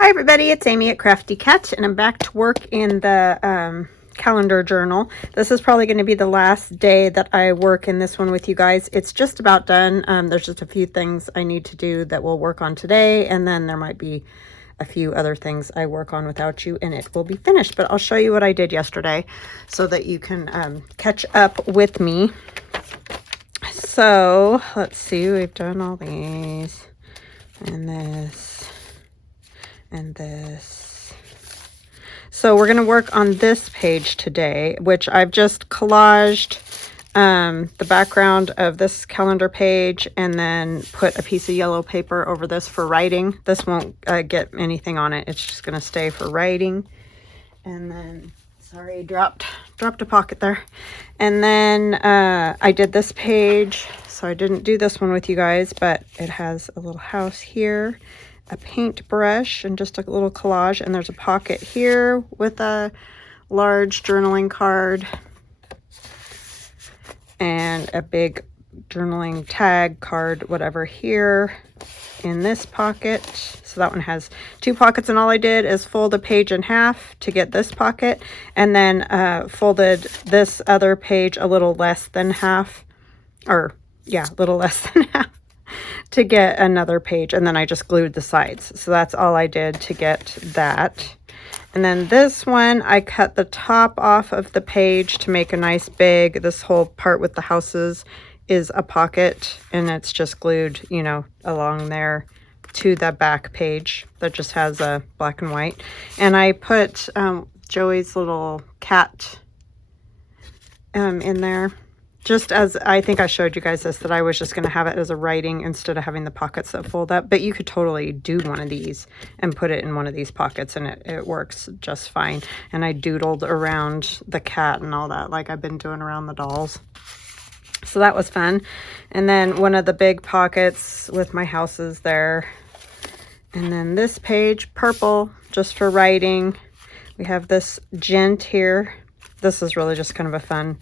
Hi everybody, it's Amy at Crafty Cat, and I'm back to work in the calendar journal. This is probably going to be the last day that I work in this one with you guys. It's just about done. There's just a few things I need to do that we'll work on today, and then there might be a few other things I work on without you, and it will be finished. But I'll show you what I did yesterday so that you can catch up with me. So let's see, we've done all these, and this, and this. So we're going to work on this page today, which I've just collaged the background of this calendar page and then put a piece of yellow paper over this for writing. This won't get anything on it. It's just going to stay for writing. And then, sorry, dropped a pocket there. And then I did this page. So I didn't do this one with you guys, but it has a little house here, a paintbrush, and just a little collage, and there's a pocket here with a large journaling card and a big journaling tag card, whatever, here in this pocket. So that one has two pockets, and all I did is fold a page in half to get this pocket, and then folded this other page a little less than half, or yeah, a little less than half, to get another page, and then I just glued the sides. So that's all I did to get that. And then this one, I cut the top off of the page to make a nice big, this whole part with the houses is a pocket, and it's just glued, you know, along there to the back page that just has a black and white. And I put Joey's little cat in there. Just as, I think I showed you guys this, that I was just going to have it as a writing instead of having the pockets that fold up. But you could totally do one of these and put it in one of these pockets, and it works just fine. And I doodled around the cat and all that, like I've been doing around the dolls. So that was fun. And then one of the big pockets with my houses there. And then this page, purple, just for writing. We have this gent here. This is really just kind of a fun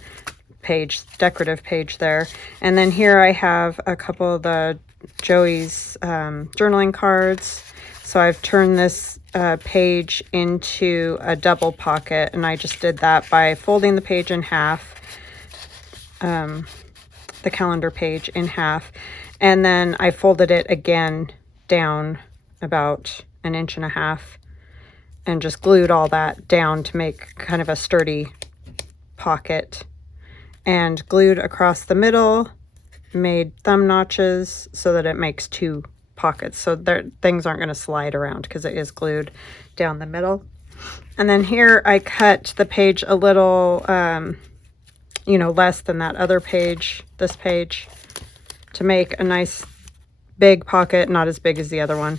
page, decorative page there. And then here I have a couple of the Joey's journaling cards. So I've turned this page into a double pocket, and I just did that by folding the page in half, the calendar page in half, and then I folded it again down about 1.5 inches and just glued all that down to make kind of a sturdy pocket, and glued across the middle, made thumb notches so that it makes two pockets, so things aren't going to slide around because it is glued down the middle. And then here I cut the page a little you know, less than that other page, this page, to make a nice big pocket, not as big as the other one.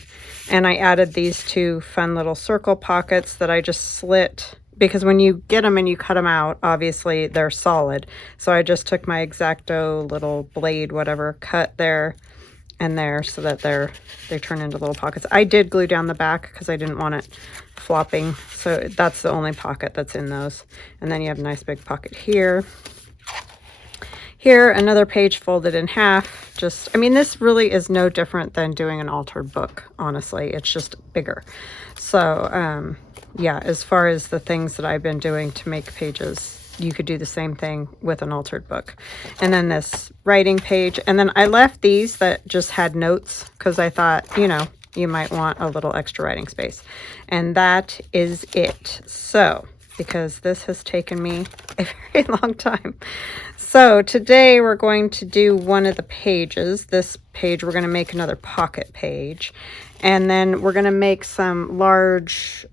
And I added these two fun little circle pockets that I just slit, because when you get them and you cut them out, obviously they're solid. So I just took my X-Acto little blade, whatever, cut there and there so that they turn into little pockets. I did glue down the back because I didn't want it flopping. So that's the only pocket that's in those. And then you have a nice big pocket here. Here, another page folded in half. Just, I mean, this really is no different than doing an altered book, honestly. It's just bigger. So, yeah, as far as the things that I've been doing to make pages, you could do the same thing with an altered book. And then this writing page. And then I left these that just had notes because I thought, you know, you might want a little extra writing space. And that is it. So, because this has taken me a very long time. So today we're going to do one of the pages. This page, we're going to make another pocket page. And then we're going to make some large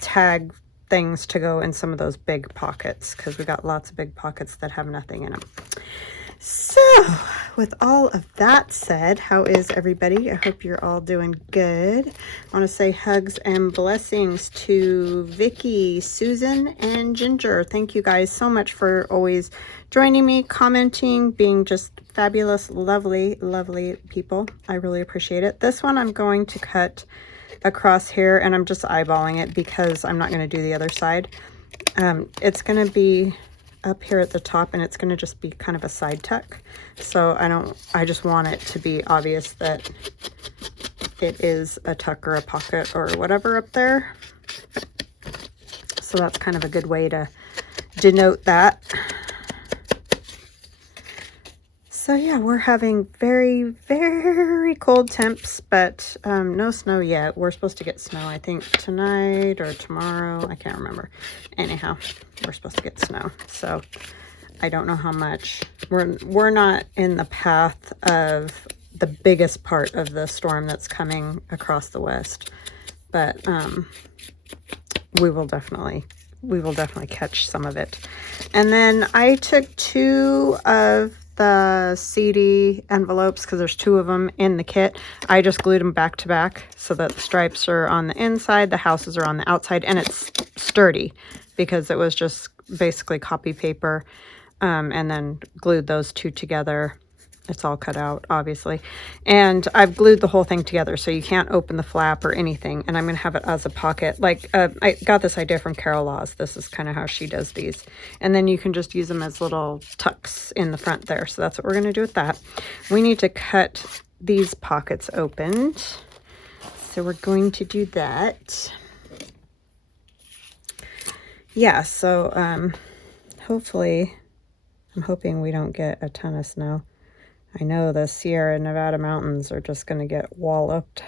tag things to go in some of those big pockets, because we got lots of big pockets that have nothing in them. So with all of that said, how is everybody? I hope you're all doing good. I want to say hugs and blessings to Vicky, Susan, and Ginger. Thank you guys so much for always joining me, commenting, being just fabulous, lovely, lovely people. I really appreciate it. This one I'm going to cut across here, and I'm just eyeballing it because I'm not going to do the other side. It's going to be up here at the top, and it's going to just be kind of a side tuck. So I just want it to be obvious that it is a tuck or a pocket or whatever up there. So that's kind of a good way to denote that. So yeah, we're having very, very cold temps, but no snow yet. We're supposed to get snow, I think, tonight or tomorrow. I can't remember. Anyhow, we're supposed to get snow. So I don't know how much. We're not in the path of the biggest part of the storm that's coming across the west, but we will definitely catch some of it. And then I took 2 of the CD envelopes, because there's 2 of them in the kit. I just glued them back to back so that the stripes are on the inside, the houses are on the outside, and it's sturdy because it was just basically copy paper, and then glued those 2 together. It's all cut out, obviously. And I've glued the whole thing together so you can't open the flap or anything. And I'm going to have it as a pocket. Like, I got this idea from Carol Laws. This is kind of how she does these. And then you can just use them as little tucks in the front there. So that's what we're going to do with that. We need to cut these pockets open. So we're going to do that. Yeah, so hopefully, I'm hoping we don't get a ton of snow. I know the Sierra Nevada mountains are just going to get walloped.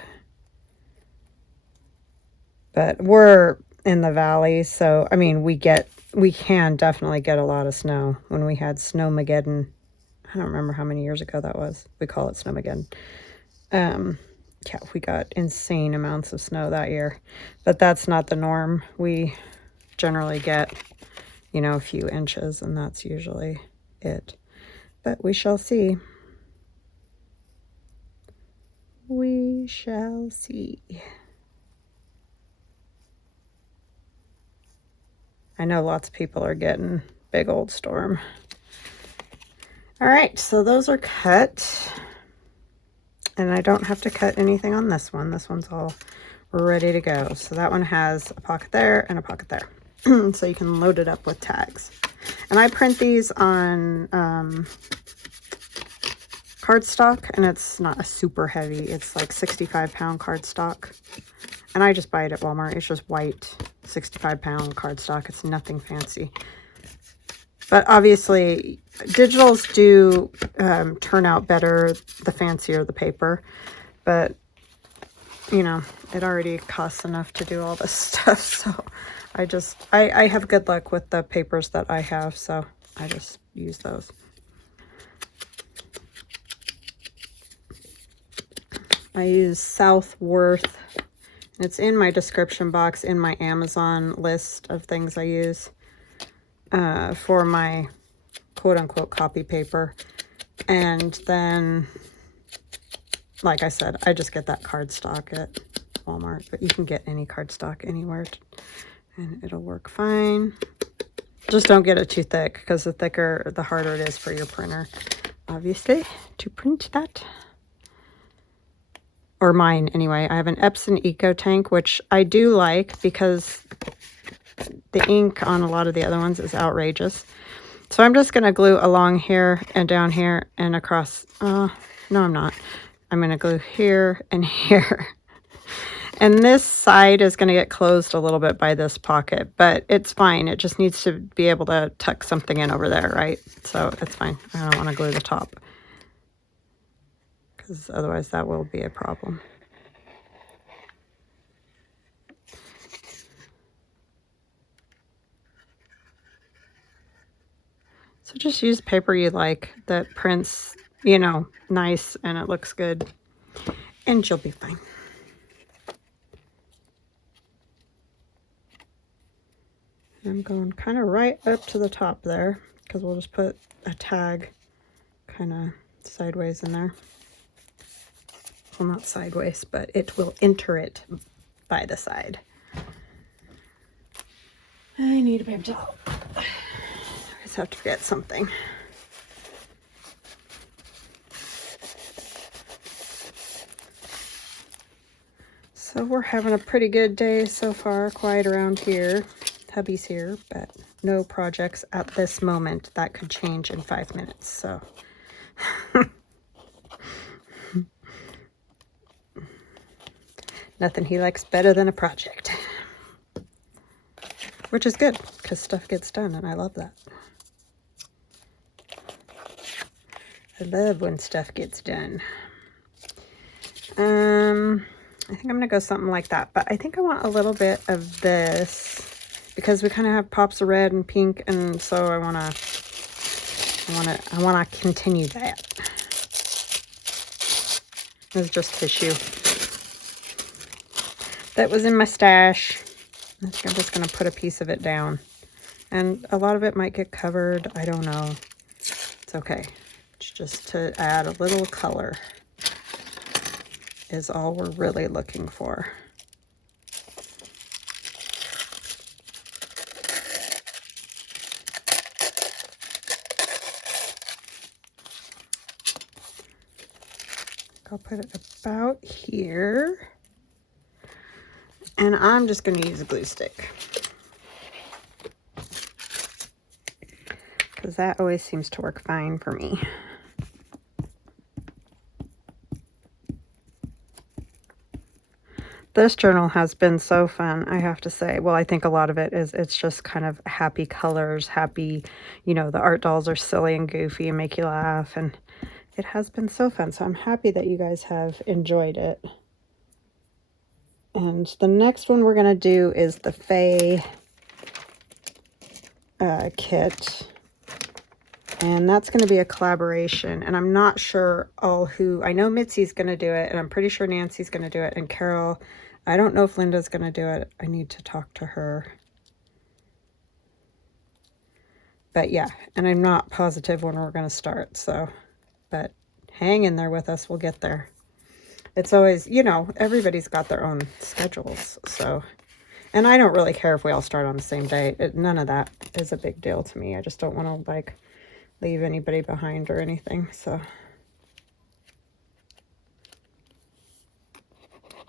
But we're in the valley, so, I mean, we can definitely get a lot of snow. When we had Snowmageddon, I don't remember how many years ago that was. We call it Snowmageddon. Yeah, we got insane amounts of snow that year. But that's not the norm. We generally get, you know, a few inches, and that's usually it. But we shall see. We shall see. I know lots of people are getting big old storm. All right, so those are cut. And I don't have to cut anything on this one. This one's all ready to go. So that one has a pocket there and a pocket there. So you can load it up with tags. And I print these on cardstock, and it's not a super heavy. It's like 65-pound cardstock. And I just buy it at Walmart. It's just white 65-pound cardstock. It's nothing fancy. But obviously, digitals do turn out better the fancier the paper. But, you know, it already costs enough to do all this stuff. So I have good luck with the papers that I have. So I just use those. I use Southworth. It's in my description box in my Amazon list of things I use for my quote-unquote copy paper. And then, like I said, I just get that cardstock at Walmart. But you can get any cardstock anywhere, and it'll work fine. Just don't get it too thick, because the thicker, the harder it is for your printer, obviously, to print that. Or mine, anyway. I have an Epson Eco Tank, which I do like because the ink on a lot of the other ones is outrageous. So I'm just going to glue along here and down here and across. No, I'm not. I'm going to glue here and here. And this side is going to get closed a little bit by this pocket, but it's fine. It just needs to be able to tuck something in over there, right? So it's fine. I don't want to glue the top, because otherwise that will be a problem. So just use paper you like that prints, you know, nice and it looks good, and you'll be fine. I'm going kind of right up to the top there, because we'll just put a tag kind of sideways in there. Well, not sideways, but it will enter it by the side. I need a paper towel. I just have to forget something. So we're having a pretty good day so far, quiet around here. Hubby's here, but no projects at this moment. That could change in 5 minutes, so. Nothing he likes better than a project. Which is good, because stuff gets done, and I love that. I love when stuff gets done. I think I'm going to go something like that, but I think I want a little bit of this because we kind of have pops of red and pink, and so I want to continue that. It's just tissue that was in my stash. I think I'm just going to put a piece of it down, and a lot of it might get covered. I don't know. It's okay. It's just to add a little color is all we're really looking for. I'll put it about here. And I'm just going to use a glue stick, because that always seems to work fine for me. This journal has been so fun, I have to say. Well, I think a lot of it is, it's just kind of happy colors, happy, you know, the art dolls are silly and goofy and make you laugh, and it has been so fun. So I'm happy that you guys have enjoyed it. And the next one we're going to do is the Faye kit. And that's going to be a collaboration. And I'm not sure all who. I know Mitzi's going to do it, and I'm pretty sure Nancy's going to do it, and Carol. I don't know if Linda's going to do it. I need to talk to her. But yeah, and I'm not positive when we're going to start. So, but hang in there with us. We'll get there. It's always, you know, everybody's got their own schedules. So, and I don't really care if we all start on the same day. None of that is a big deal to me. I just don't want to, like, leave anybody behind or anything. So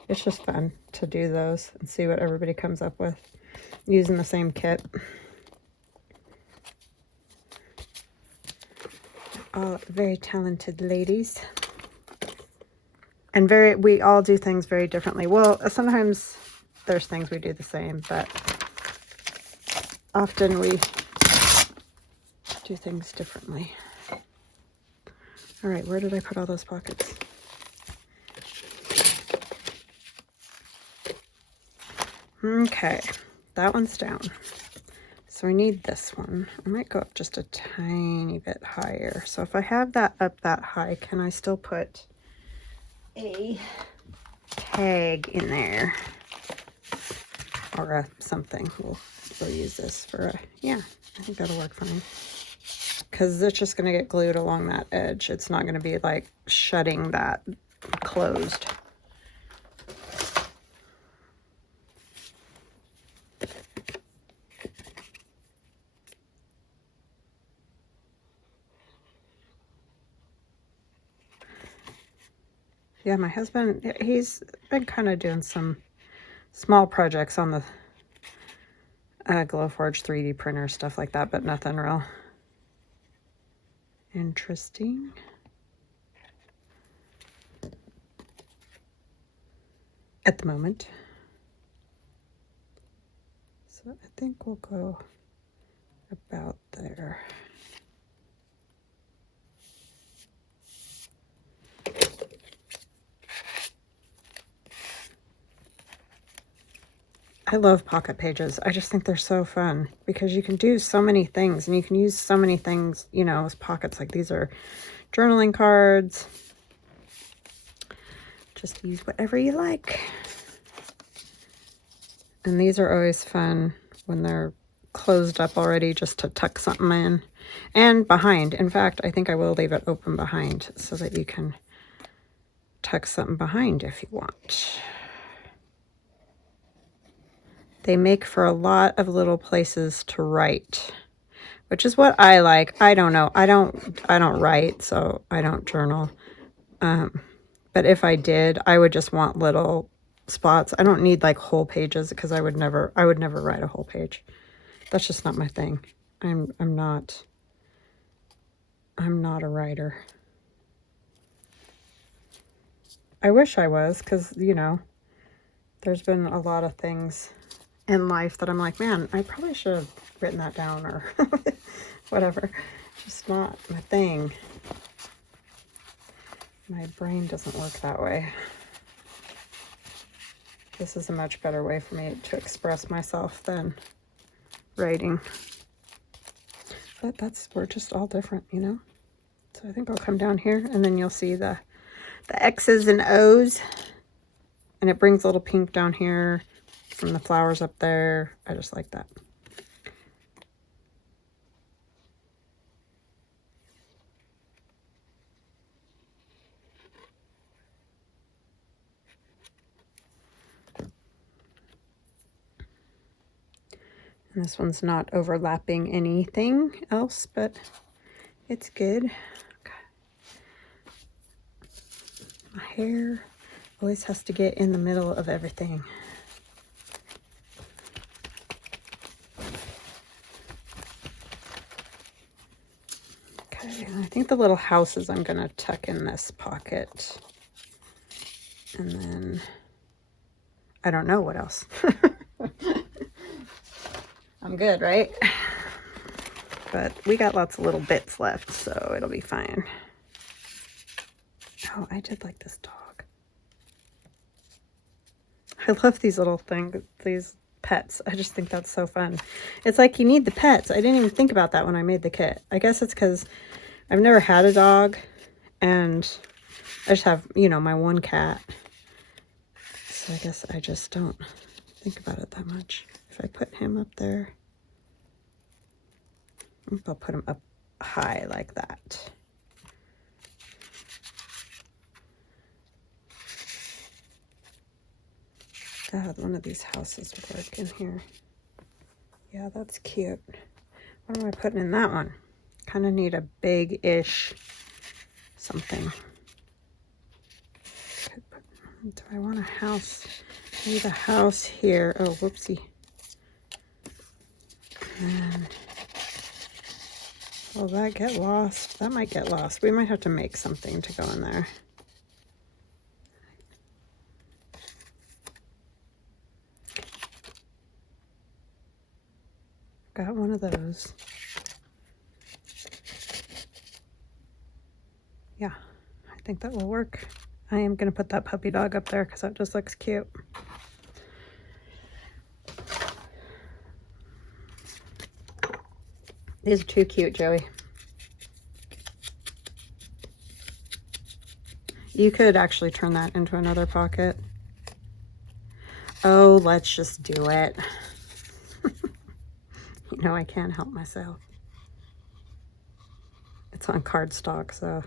it's just fun to do those and see what everybody comes up with using the same kit. All very talented ladies. And we all do things very differently. Well, sometimes there's things we do the same, but often we do things differently. All right, where did I put all those pockets? Okay, that one's down. So I need this one. I might go up just a tiny bit higher. So if I have that up that high, can I still put a tag in there? Or a something. We'll use this for a, yeah, I think that'll work fine. Because it's just going to get glued along that edge. It's not going to be like shutting that closed. Yeah, my husband, he's been kind of doing some small projects on the Glowforge 3D printer, stuff like that, but nothing real interesting. At the moment. So I think we'll go about there. I love pocket pages. I just think they're so fun because you can do so many things, and you can use so many things, you know, as pockets. Like these are journaling cards. Just use whatever you like. And these are always fun when they're closed up already, just to tuck something in. And behind. In fact, I think I will leave it open behind so that you can tuck something behind if you want. They make for a lot of little places to write, which is what I like. I don't know. I don't write, so I don't journal. But if I did, I would just want little spots. I don't need like whole pages because I would never write a whole page. That's just not my thing. I'm not a writer. I wish I was, because, you know, There's been a lot of things in life that I'm like, man, I probably should have written that down or whatever. Just not my thing. My brain doesn't work that way. This is a much better way for me to express myself than writing. But we're just all different, you know? So I think I'll come down here and then you'll see the X's and O's. And it brings a little pink down here from the flowers up there. I just like that. And this one's not overlapping anything else, but it's good. Okay. My hair always has to get in the middle of everything. Okay, and I think the little houses I'm gonna tuck in this pocket. And then, I don't know what else. I'm good, right? But we got lots of little bits left, so it'll be fine. Oh, I did like this dog. I love these little things, these pets. I just think that's so fun. It's like you need the pets. I didn't even think about that when I made the kit. I guess it's because I've never had a dog, and I just have, you know, my one cat. So I guess I just don't think about it that much. If I put him up there, I think I'll put him up high like that. God, one of these houses would work in here. Yeah, that's cute. What am I putting in that one? Kind of need a big-ish something. Do I want a house? I need a house here. Oh, whoopsie. And will that get lost? That might get lost. We might have to make something to go in there. Got one of those. Yeah, I think that will work. I am going to put that puppy dog up there because that just looks cute. These are too cute, Joey. You could actually turn that into another pocket. Oh, let's just do it. You know, I can't help myself. It's on cardstock, so.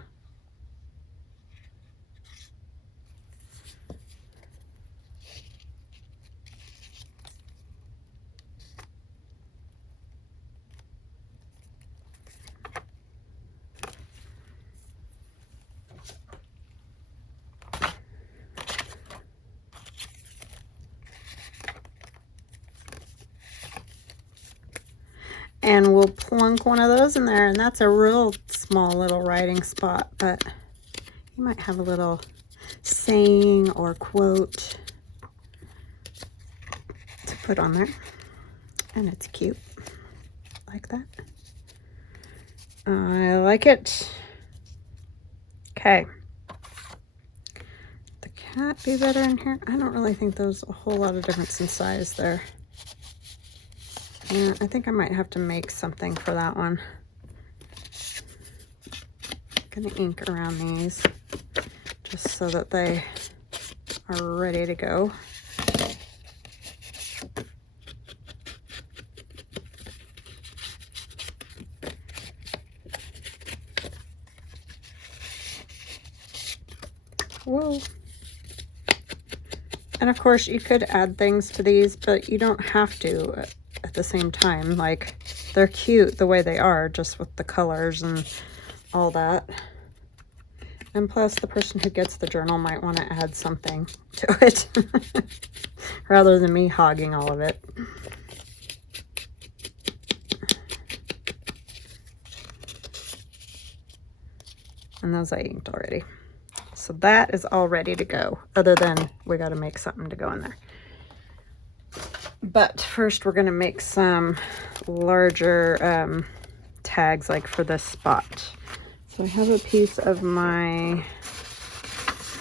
And we'll plunk one of those in there, and that's a real small little writing spot, but you might have a little saying or quote to put on there. And it's cute, like that. I like it. Okay. The cat be better in here? I don't really think there's a whole lot of difference in size there. Yeah, I think I might have to make something for that one. I'm gonna ink around these just so that they are ready to go. Whoa. And of course you could add things to these, but you don't have to at the same time. Like, they're cute the way they are, just with the colors and all that. And plus, the person who gets the journal might want to add something to it rather than me hogging all of it. And those I inked already. So that is all ready to go, other than we got to make something to go in there. But first we're going to make some larger tags like for this spot. So I have a piece of my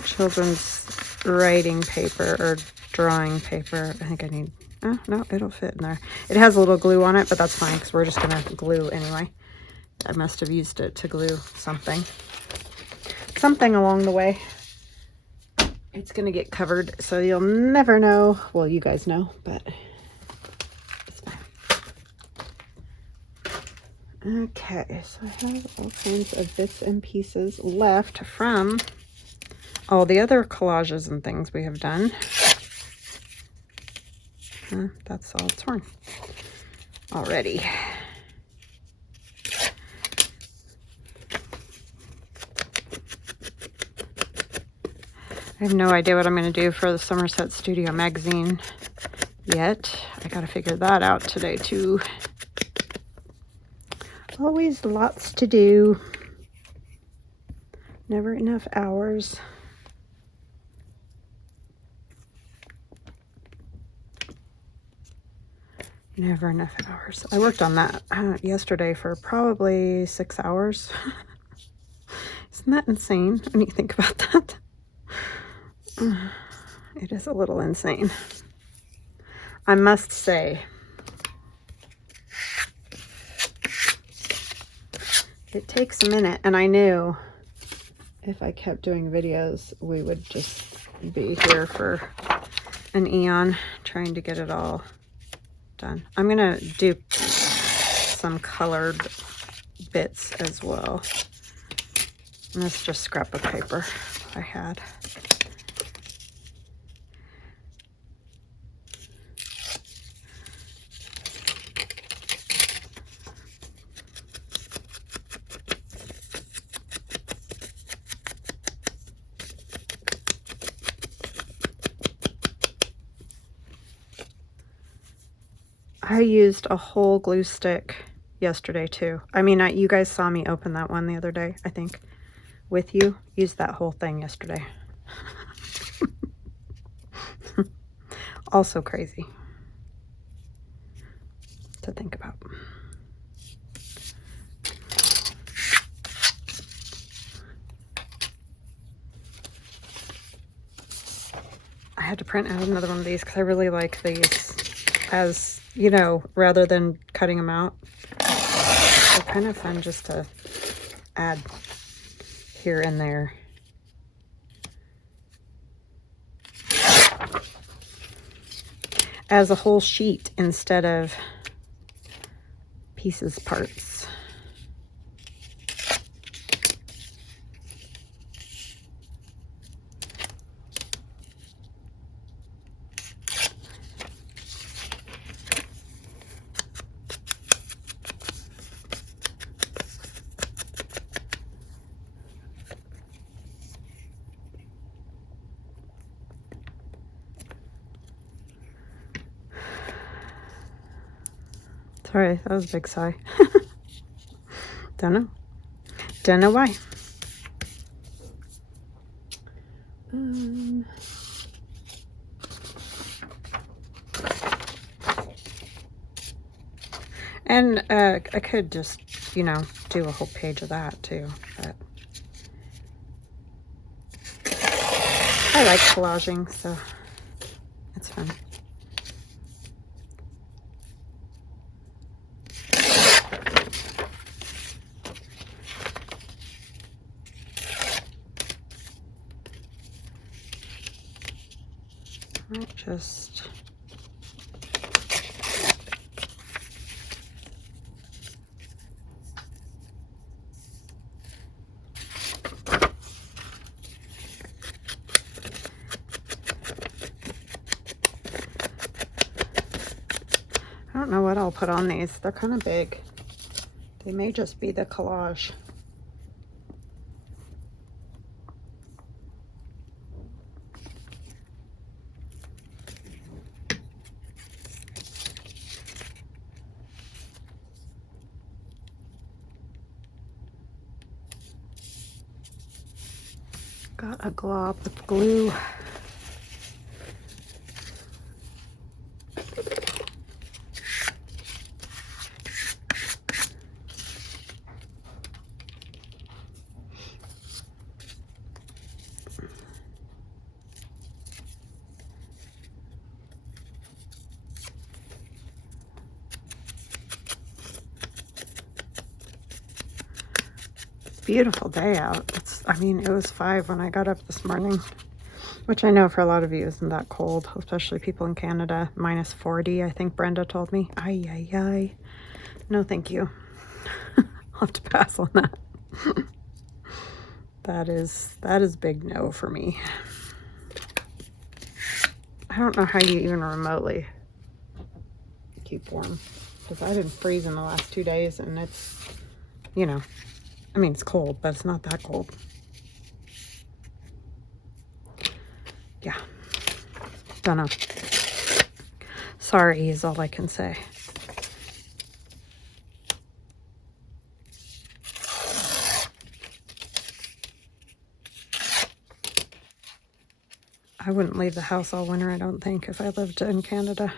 children's writing paper or drawing paper. I think I need, oh no, it'll fit in there. It has a little glue on it, but that's fine because we're just going to glue anyway. I must have used it to glue something along the way. It's going to get covered, so you'll never know. Well, you guys know, but it's fine. Okay, so I have all kinds of bits and pieces left from all the other collages and things we have done. That's all torn already. I have no idea what I'm going to do for the Somerset Studio magazine yet. I got to figure that out today too. Always lots to do. Never enough hours. Never enough hours. I worked on that yesterday for probably 6 hours. Isn't that insane when you think about that? It is a little insane. I must say, it takes a minute, and I knew if I kept doing videos, we would just be here for an eon trying to get it all done. I'm gonna do some colored bits as well. And this is just scrapbook paper I had. I used a whole glue stick yesterday too. I mean, you guys saw me open that one the other day, I think, with you. Used that whole thing yesterday. Also crazy to think about. I had to print out another one of these because I really like these as, you know, rather than cutting them out. They're kind of fun just to add here and there. As a whole sheet instead of pieces, parts. Sorry, that was a big sigh. Don't know. Don't know why. And I could just, you know, do a whole page of that too. But I like collaging, so it's fun. Just I don't know what I'll put on these. They're kind of big. They may just be the collage. Got a glob with glue. Beautiful day out. I mean, it was 5 when I got up this morning, which I know for a lot of you isn't that cold, especially people in Canada. -40, I think Brenda told me. Ay, ay, ay. No, thank you. I'll have to pass on that. That is big no for me. I don't know how you even remotely keep warm, because I didn't freeze in the last 2 days, and it's, you know, I mean, it's cold, but it's not that cold. Yeah. Don't know. Sorry is all I can say. I wouldn't leave the house all winter, I don't think, if I lived in Canada.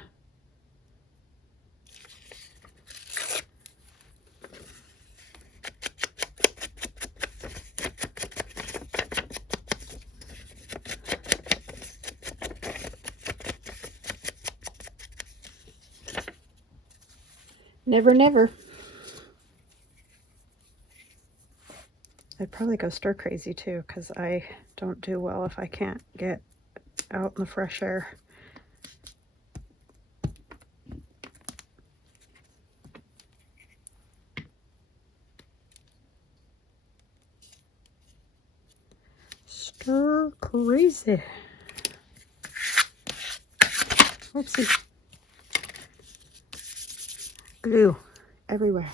Never, never. I'd probably go stir crazy too, because I don't do well if I can't get out in the fresh air. Stir crazy. Whoopsie. Glue everywhere.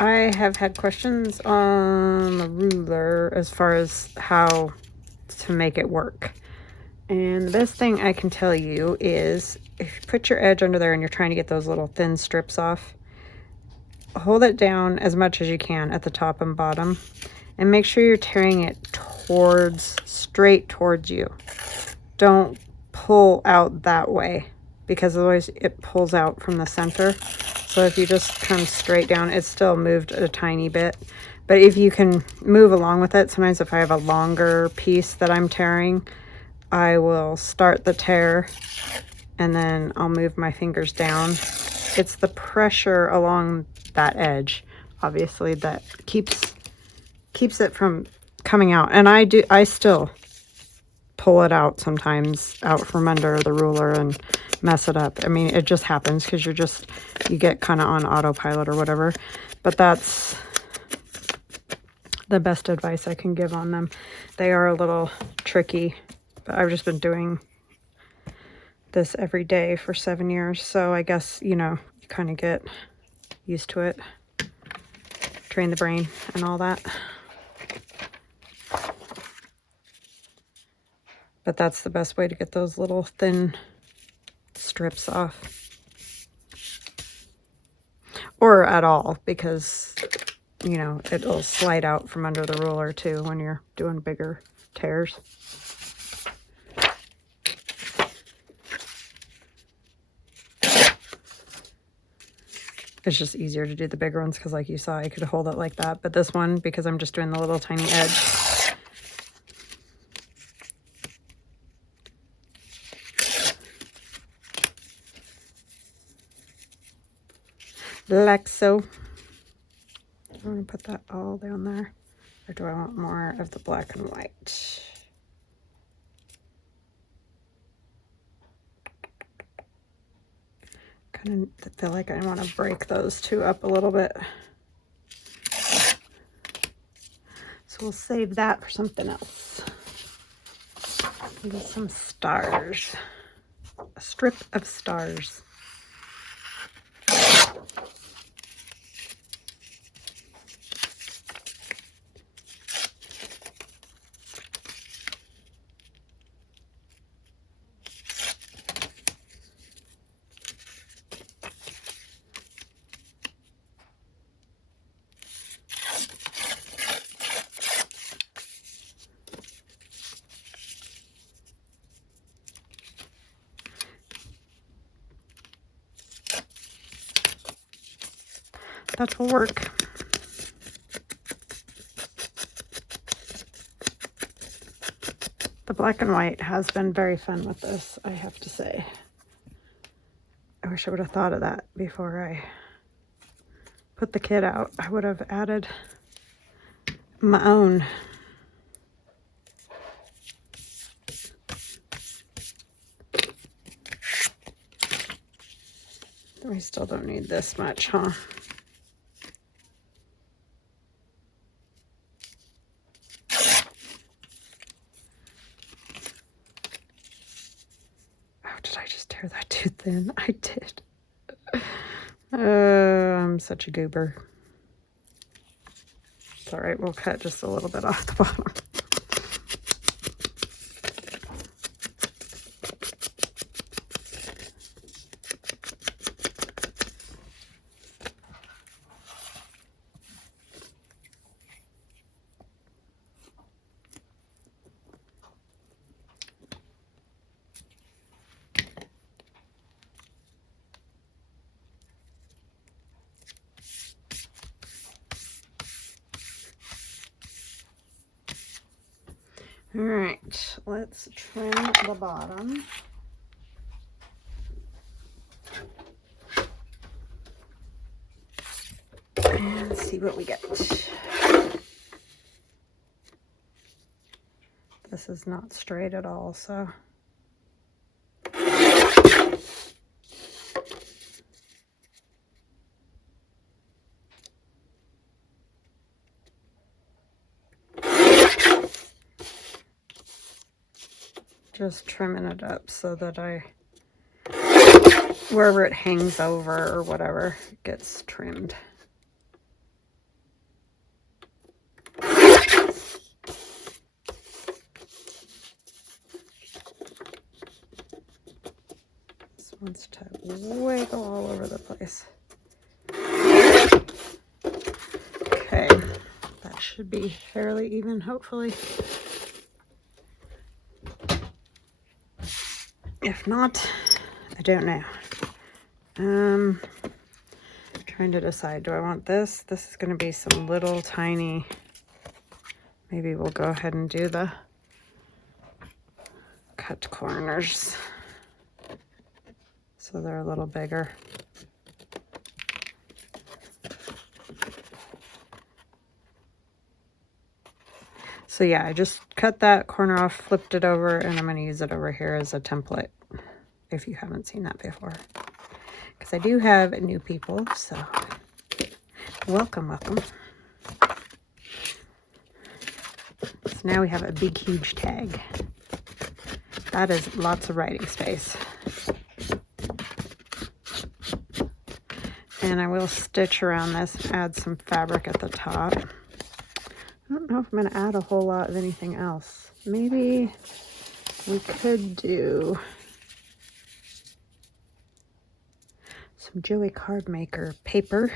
I have had questions on the ruler as far as how to make it work. And the best thing I can tell you is if you put your edge under there and you're trying to get those little thin strips off, hold it down as much as you can at the top and bottom, and make sure you're tearing it straight towards you. Don't pull out that way, because otherwise it pulls out from the center. So if you just come straight down, it's still moved a tiny bit. But if you can move along with it, sometimes if I have a longer piece that I'm tearing, I will start the tear and then I'll move my fingers down. It's the pressure along that edge, obviously, that keeps it from coming out. And I still pull it out sometimes, out from under the ruler, and mess it up. I mean, it just happens because you get kind of on autopilot or whatever. But that's the best advice I can give on them. They are a little tricky, but I've just been doing this every day for 7 years. So I guess, you know, you kind of get used to it. Train the brain and all that. But that's the best way to get those little thin strips off. Or at all, because, you know, it'll slide out from under the ruler too when you're doing bigger tears. It's just easier to do the bigger ones because, like you saw, I could hold it like that. But this one, because I'm just doing the little tiny edge, like so. I'm going to put that all down there. Or do I want more of the black and white? Kind of feel like I want to break those two up a little bit. So we'll save that for something else. Maybe some stars. A strip of stars. that will work. The black and white has been very fun with this, I have to say. I wish I would have thought of that before I put the kit out. I would have added my own. We still don't need this much, huh? Oh, did I just tear that too thin? I did. I'm such a goober. It's all right, we'll cut just a little bit off the bottom. All right, let's trim the bottom. And see what we get. This is not straight at all, so. Just trimming it up so that wherever it hangs over or whatever, it gets trimmed. This wants to wiggle all over the place. Okay, that should be fairly even, hopefully. If not, I don't know. Trying to decide, do I want this? This is going to be some little tiny, maybe we'll go ahead and do the cut corners so they're a little bigger. So yeah, I just cut that corner off, flipped it over, and I'm going to use it over here as a template if you haven't seen that before. Because I do have new people, so welcome, welcome. So now we have a big, huge tag. That is lots of writing space. And I will stitch around this and add some fabric at the top. I don't know if I'm going to add a whole lot of anything else. Maybe we could do some Joey Card Maker paper.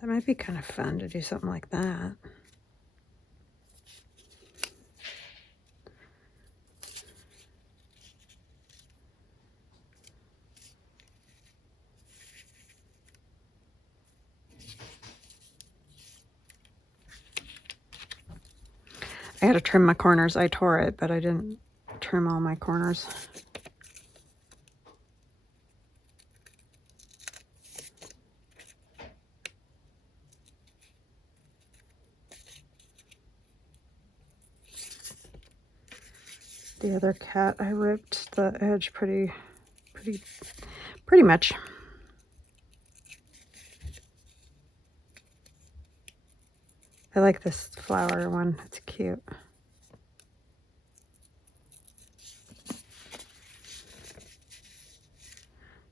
That might be kind of fun to do something like that. I had to trim my corners. I tore it, but I didn't trim all my corners. The other cat, I ripped the edge pretty much. I like this flower one. It's cute.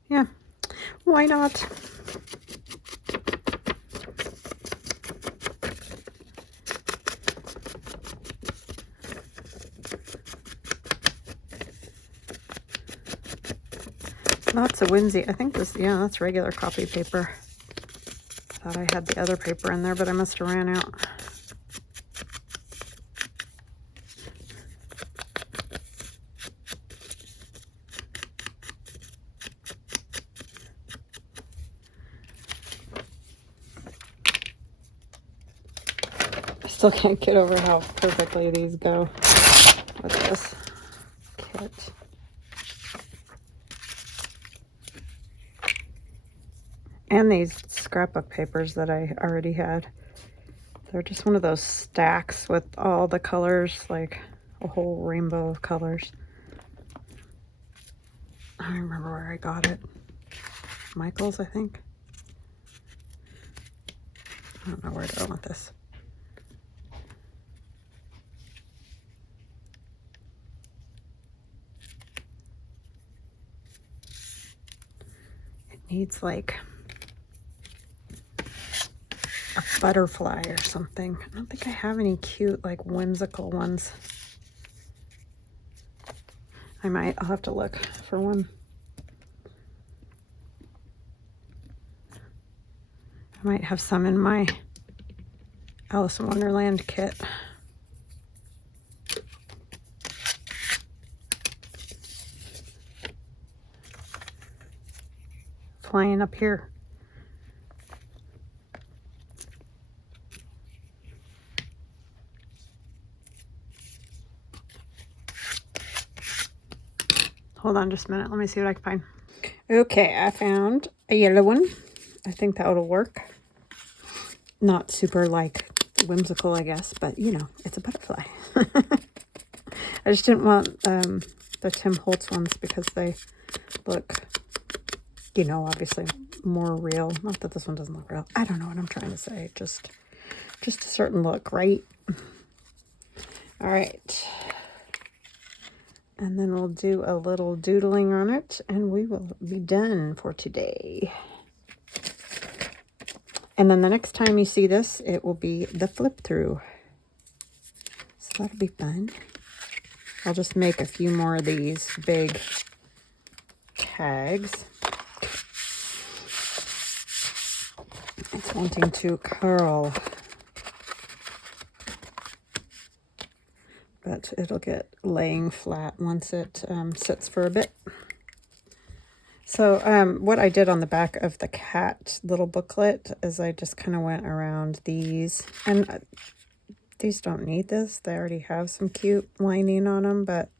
Yeah, why not? Lots of whimsy. I think this, yeah, that's regular copy paper. Thought I had the other paper in there, but I must have ran out. still can't get over how perfectly these go with this kit. And these scrapbook papers that I already had. They're just one of those stacks with all the colors, like a whole rainbow of colors. I don't remember where I got it. Michael's, I think. I don't know where to go with this. It needs like a butterfly or something. I don't think I have any cute, like, whimsical ones. I'll have to look for one. I might have some in my Alice in Wonderland kit. Flying up here. Hold on just a minute. Let me see what I can find. Okay, I found a yellow one. I think that will work. Not super, like, whimsical, I guess, but, you know, it's a butterfly. I just didn't want the Tim Holtz ones because they look, you know, obviously more real. Not that this one doesn't look real. I don't know what I'm trying to say. Just a certain look, right? All right. And then we'll do a little doodling on it, and we will be done for today. And then the next time you see this, it will be the flip through. So that'll be fun. I'll just make a few more of these big tags. It's wanting to curl, but it'll get laying flat once it sits for a bit. So what I did on the back of the cat little booklet is I just kind of went around these, and these don't need this. They already have some cute lining on them, but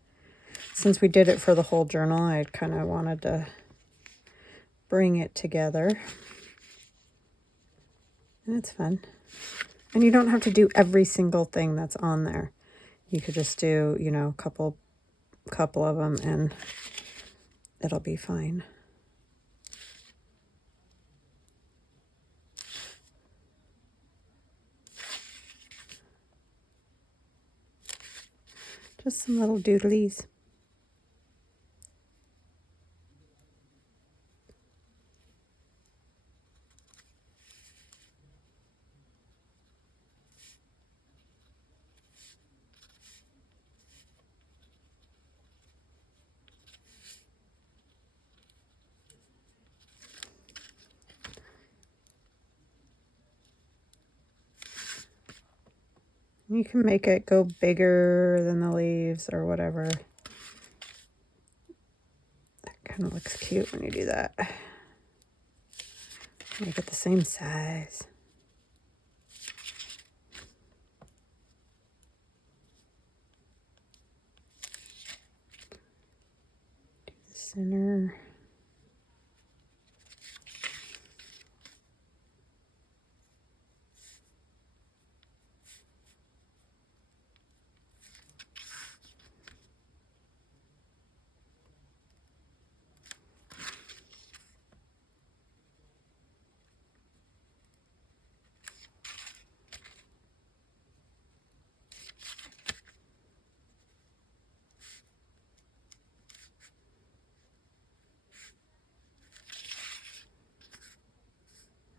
since we did it for the whole journal, I kind of wanted to bring it together. And it's fun. And you don't have to do every single thing that's on there. You could just do, you know, a couple of them, and it'll be fine. Just some little doodlies. You can make it go bigger than the leaves or whatever. That kind of looks cute when you do that. Make it the same size. Do the center.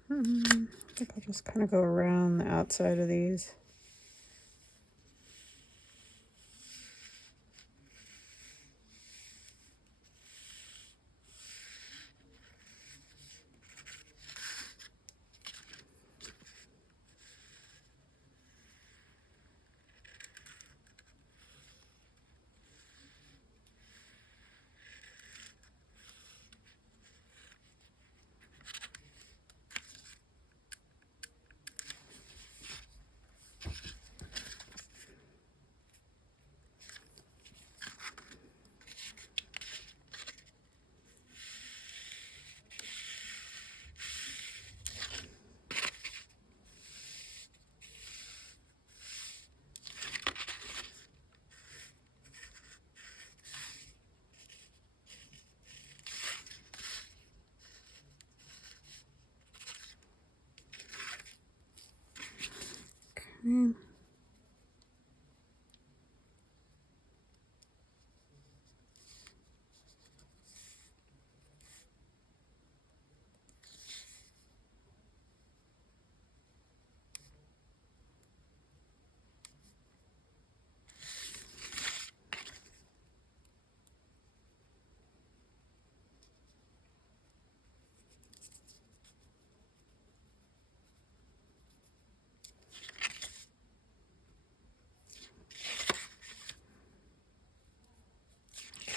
I think I'll just kind of go around the outside of these. Okay.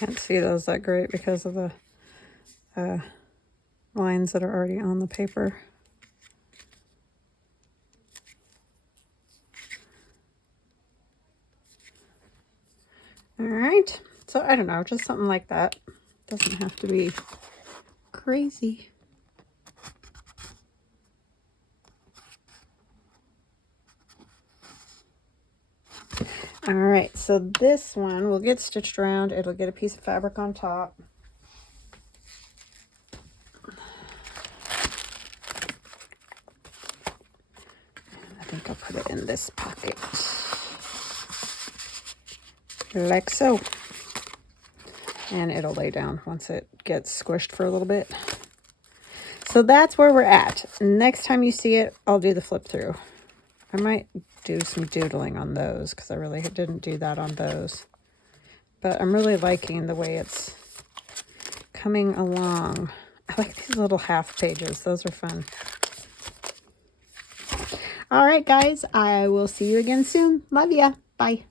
Can't see those that great because of the lines that are already on the paper. All right, so I don't know, just something like that. Doesn't have to be crazy. All right, so this one will get stitched around. It'll get a piece of fabric on top. I think I'll put it in this pocket. Like so. And it'll lay down once it gets squished for a little bit. So that's where we're at. Next time you see it, I'll do the flip through. I might do some doodling on those because I really didn't do that on those. But I'm really liking the way it's coming along. I like these little half pages. Those are fun. All right, guys. I will see you again soon. Love ya. Bye.